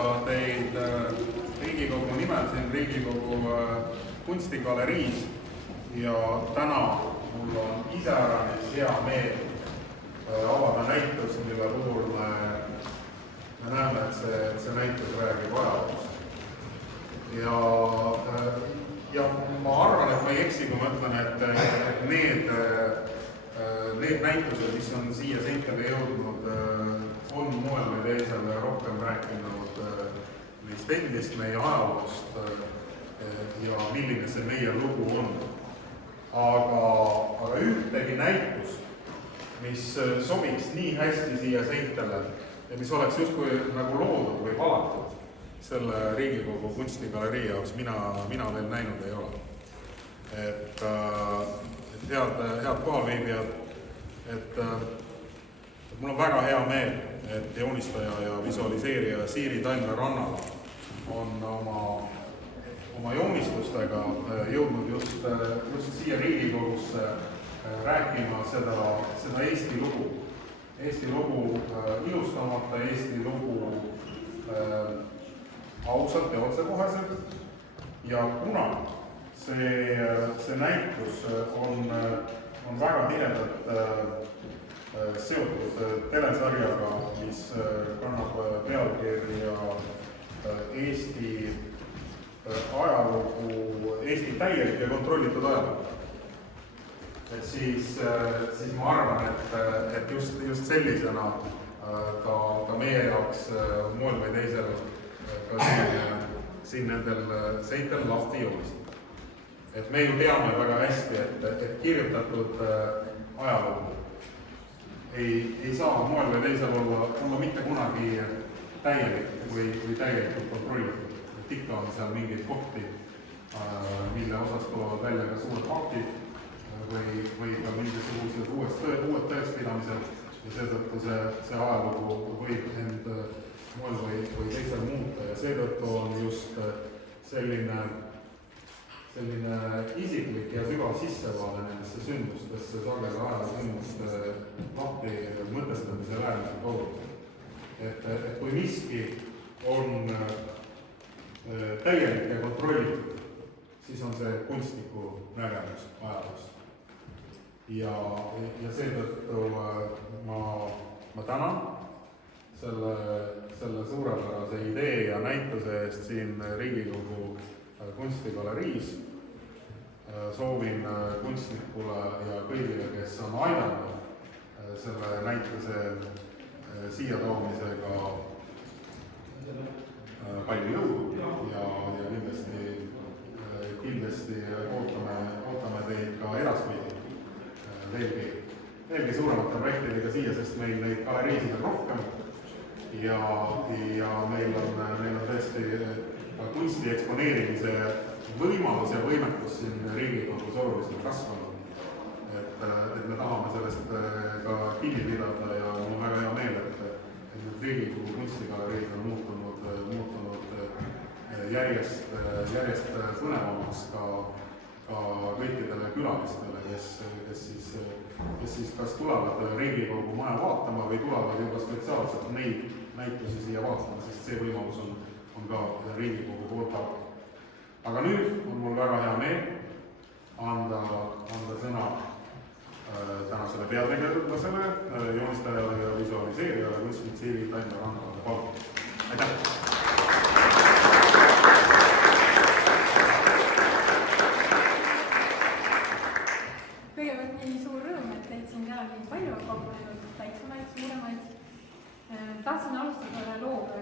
tervitada teid Riigikogu nimel siin Riigikogu kunstigaleriis ja täna mul on iseäranis hea meel avada näitus, mille puhul me näeme, et see näitus räägib ajaloost. Ja ma arvan, et ma ei eksi, kui ma ütlen, et need näitused, mis on siia seintele jõudnud, on moel või teisel rohkem rääkinud meist endist, meie ajaloost ja milline see meie lugu on. Aga ühtegi näitust, mis sobiks nii hästi siia seintele ja mis oleks justkui nagu loodud või valatud selle Riigikogu kunstigalerii jaoks, mina veel näinud ei ole. Et head kohalviibijad, et mul on väga hea meel, et joonistaja ja visualiseerija Siiri Taimre Rannala on oma joonistustega jõudnud just siia Riigikogusse rääkima seda Eesti lugu. Eesti lugu ilustamata, Eesti lugu ausalt ja otsekoheselt. Ja kuna see näitus on väga tihedalt seotud telesarjaga, mis kannab pealkirja Eesti ajalugu, Eesti täielik ja kontrollitud ajalugu. Siis ma arvan, et just sellisena ta meie jaoks moel või teisel ka siin nendel seintel lahti joonistab. Et me ju teame väga hästi, et kirjutatud ajalugu ei saa moel või teisel olla mitte kunagi täielik või täielikult kontrollitud. Et ikka on seal mingeid kohti, mille osas tulevad välja ka suured faktid või ka mingisugused uued tõekspidamised ja seetõttu see ajalugu võib end moel või teisel muuta ja seetõttu on just selline isiklik ja sügav sissevaade nendesse sündmustesse, sageli ajaloosündmuste lahti mõtestamise äärmiselt oluline. Et kui miski on täielik ja kontrollitud, siis on see kunstniku nägemus ajaloost. Ja seetõttu ma tänan selle suurepärase idee ja näituse eest siin Riigikogu kunstigaleriis. Soovin kunstnikule ja kõigile, kes on aidanud selle näituse siia toomisega palju jõudu ja kindlasti ootame teid ka edaspidi veelgi suuremate projektidega siia, sest meil neid galeriisid on rohkem ja meil on tõesti kunsti eksponeerimise võimalus ja võimekus siin Riigikogus oluliselt kasvanud. Et me tahame sellest ka kinni pidada ja mul on väga hea meel, et Riigikogu kunstigaleriid on muutunud järjest põnevamaks ka kõikidele külalistele, kes siis kas tulevad Riigikogu maja vaatama või tulevad juba spetsiaalselt neid näitusi siia vaatama, sest see võimalus on ka Riigikogu poolt avatud. Aga nüüd on mul väga hea meel anda sõna tänasele peategelasele, joonistajale ja visualiseerijale, kunstnik Siiri Taimre Rannalale. Palun. Aitäh! Kõigepealt nii suur rõõm, et teid siin täna nii palju on kogunenud, väiksemaid, suuremaid. Tahtsin alustada ühe looga,